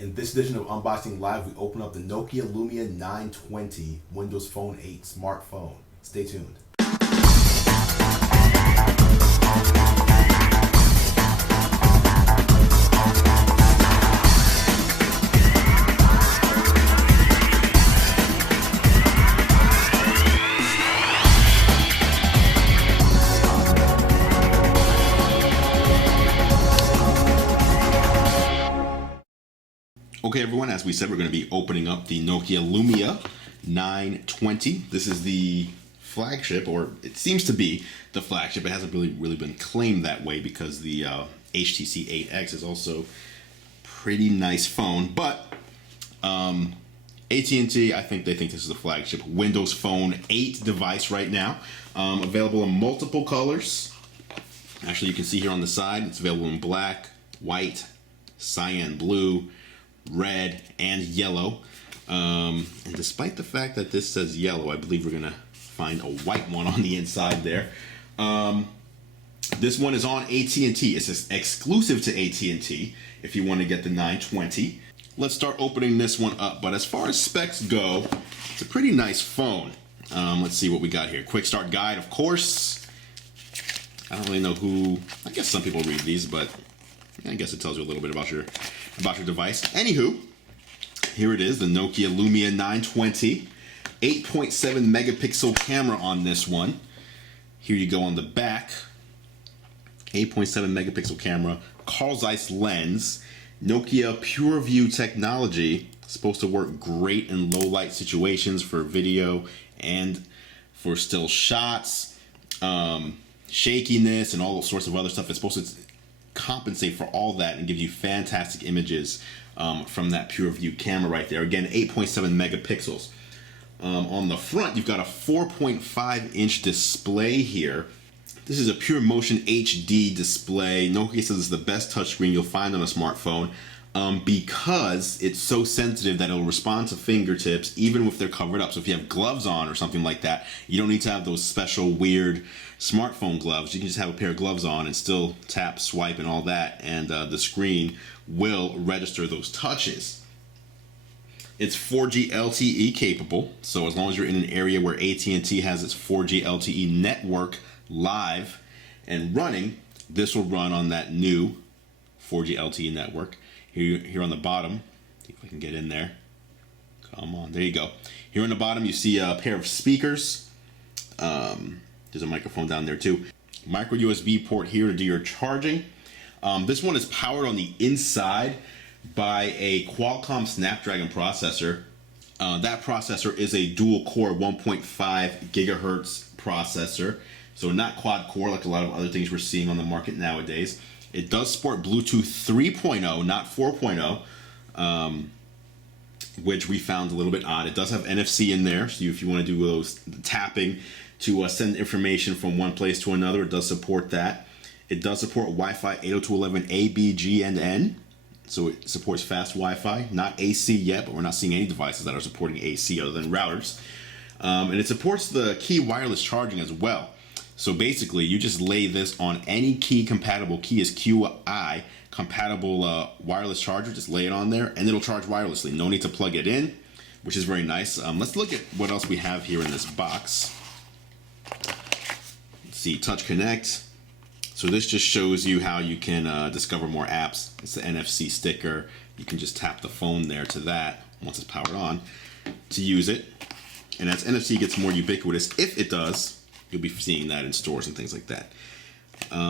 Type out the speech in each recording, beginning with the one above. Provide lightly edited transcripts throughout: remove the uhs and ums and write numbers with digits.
In this edition of Unboxing Live, we open up the Nokia Lumia 920 Windows Phone 8 smartphone. Stay tuned. Okay, everyone, as we said, we're going to be opening up the Nokia Lumia 920. This is the flagship, or it seems to be the flagship. It hasn't really been claimed that way because the HTC 8X is also a pretty nice phone. But at&t, I think they think this is the flagship Windows Phone 8 device right now. Available in multiple colors. Actually, you can see here on the side, it's available in black, white, cyan blue, red, and yellow. And despite the fact that this says yellow, I believe we're gonna find a white one on the inside there. This one is on at&t. It's exclusive to at&t if you want to get the 920. Let's start opening this one up. But as far as specs go, it's a pretty nice phone. Let's see what we got here. Quick start guide, of course. I don't really know who, I guess some people read these, but I guess it tells you a little bit about your device. Anywho, here it is, the Nokia Lumia 920. 8.7 megapixel camera on this one. Here you go on the back. 8.7 megapixel camera. Carl Zeiss lens. Nokia PureView technology. Supposed to work great in low light situations for video and for still shots. Shakiness and all sorts of other stuff. It's supposed to compensate for all that and give you fantastic images from that PureView camera right there. Again, 8.7 megapixels. On the front, you've got a 4.5 inch display here. This is a Pure Motion HD display. Nokia says it's the best touchscreen you'll find on a smartphone because it's so sensitive that it'll respond to fingertips even if they're covered up. So if you have gloves on or something like that, you don't need to have those special weird smartphone gloves. You can just have a pair of gloves on and still tap, swipe, and all that, and the screen will register those touches. It's 4G LTE capable, so as long as you're in an area where at&t has its 4G LTE network live and running, this will run on that new 4G LTE network. Here on the bottom, see if I can get in there. Come on, there you go. Here on the bottom, you see a pair of speakers. There's a microphone down there too. Micro USB port here to do your charging. This one is powered on the inside by a Qualcomm Snapdragon processor. That processor is a dual core 1.5 gigahertz processor. So not quad core like a lot of other things we're seeing on the market nowadays. It does support Bluetooth 3.0, not 4.0, which we found a little bit odd. It does have NFC in there, so if you want to do those tapping to send information from one place to another, it does support that. It does support Wi-Fi 802.11a, b, g, and n. So it supports fast Wi-Fi, not AC yet, but we're not seeing any devices that are supporting AC other than routers. And it supports the key wireless charging as well. So basically, you just lay this on any key compatible, key is QI, compatible wireless charger, just lay it on there, and it'll charge wirelessly. No need to plug it in, which is very nice. Let's look at what else we have here in this box. Let's see, Touch Connect. So this just shows you how you can discover more apps. It's the NFC sticker. You can just tap the phone there to that, once it's powered on, to use it. And as NFC gets more ubiquitous, if it does, you'll be seeing that in stores and things like that.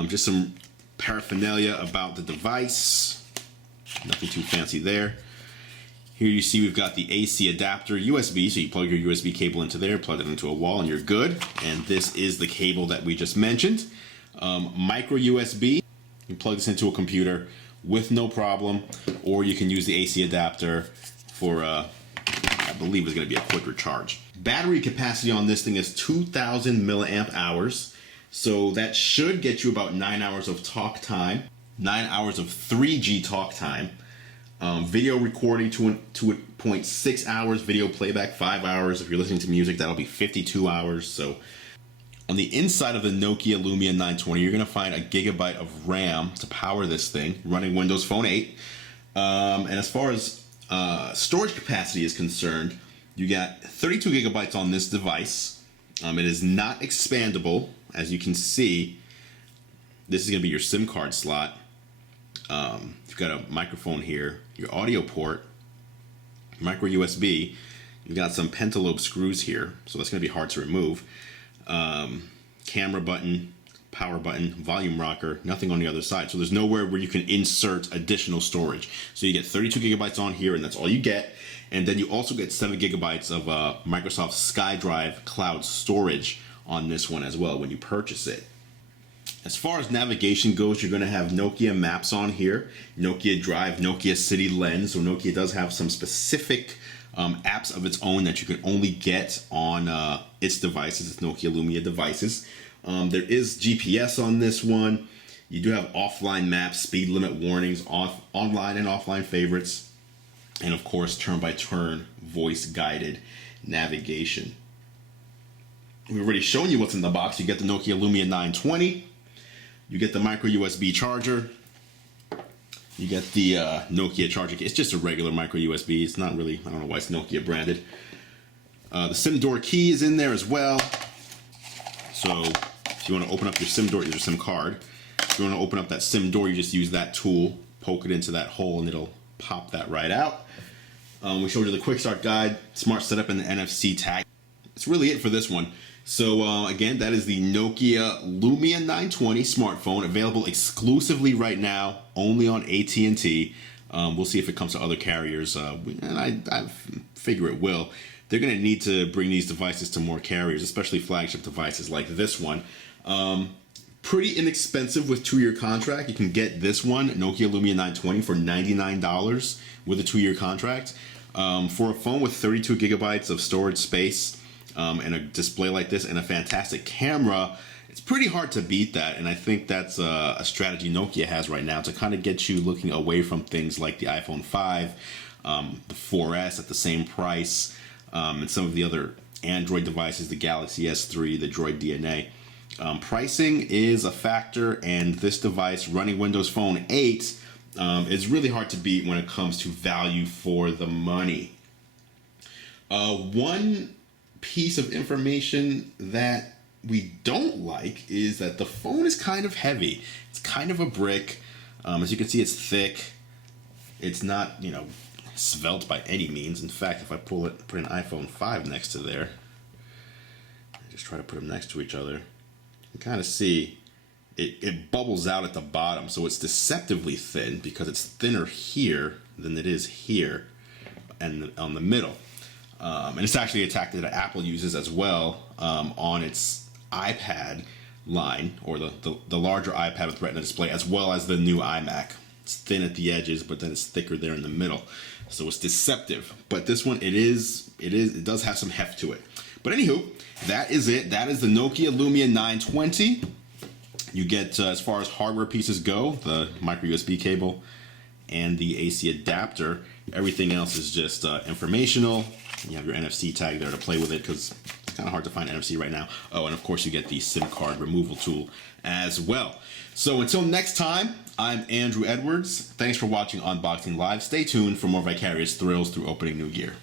Just some paraphernalia about the device. Nothing too fancy there. Here you see we've got the AC adapter USB, so you plug your USB cable into there, plug it into a wall, and you're good. And this is the cable that we just mentioned. Micro USB, you can plug this into a computer with no problem, or you can use the AC adapter for, I believe it's going to be a quicker charge. Battery capacity on this thing is 2,000 milliamp hours, so that should get you about 9 hours of talk time, 9 hours of 3G talk time. Video recording 2.6 hours, video playback 5 hours. If you're listening to music, that'll be 52 hours. So on the inside of the Nokia Lumia 920, you're going to find a gigabyte of RAM to power this thing, running Windows Phone 8. And as far as storage capacity is concerned, you got 32 gigabytes on this device. It is not expandable, as you can see. This is going to be your SIM card slot. You've got a microphone here, your audio port, micro USB. You've got some pentalobe screws here, so that's going to be hard to remove. Camera button, power button, volume rocker, nothing on the other side. So there's nowhere where you can insert additional storage. So you get 32 gigabytes on here, and that's all you get. And then you also get 7 gigabytes of Microsoft SkyDrive cloud storage on this one as well when you purchase it. As far as navigation goes, you're going to have Nokia Maps on here, Nokia Drive, Nokia City Lens. So Nokia does have some specific apps of its own that you can only get on its devices, its Nokia Lumia devices. There is GPS on this one. You do have offline maps, speed limit warnings, online and offline favorites, and of course turn-by-turn voice-guided navigation. We've already shown you what's in the box. You get the Nokia Lumia 920. You get the micro USB charger. You get the Nokia charger. It's just a regular micro USB. It's not really, I don't know why it's Nokia branded. The SIM door key is in there as well. So if you want to open up your SIM door, your SIM card, if you want to open up that SIM door, you just use that tool, poke it into that hole, and it'll pop that right out. We showed you the quick start guide, smart setup, and the NFC tag. That's really it for this one. So again, that is the Nokia Lumia 920 smartphone, available exclusively right now, only on at&t. We'll see if it comes to other carriers, and I figure it will. They're going to need to bring these devices to more carriers, especially flagship devices like this one. Pretty inexpensive with 2-year contract. You can get this one, Nokia Lumia 920, for $99 with a 2-year contract. For a phone with 32 gigabytes of storage space, and a display like this and a fantastic camera, it's pretty hard to beat that. And I think that's a strategy Nokia has right now to kind of get you looking away from things like the iPhone 5, the 4S at the same price, and some of the other Android devices, the Galaxy S3, the Droid DNA. Pricing is a factor, and this device running Windows Phone 8 is really hard to beat when it comes to value for the money. One piece of information that we don't like is that the phone is kind of heavy. It's kind of a brick. As you can see, it's thick. It's not, svelte by any means. In fact, if I put an iPhone 5 next to there, I just try to put them next to each other, you can kind of see it bubbles out at the bottom. So it's deceptively thin because it's thinner here than it is here and on the middle. And it's actually a tactic that Apple uses as well on its iPad line, or the larger iPad with Retina display, as well as the new iMac. It's thin at the edges, but then it's thicker there in the middle. So it's deceptive. But this one, it does have some heft to it. But anywho, that is it. That is the Nokia Lumia 920. You get, as far as hardware pieces go, the micro USB cable and the AC adapter. Everything else is just informational. You have your NFC tag there to play with it because it's kind of hard to find NFC right now. Oh, and of course you get the SIM card removal tool as well. So until next time, I'm Andrew Edwards. Thanks for watching Unboxing Live. Stay tuned for more vicarious thrills through opening new gear.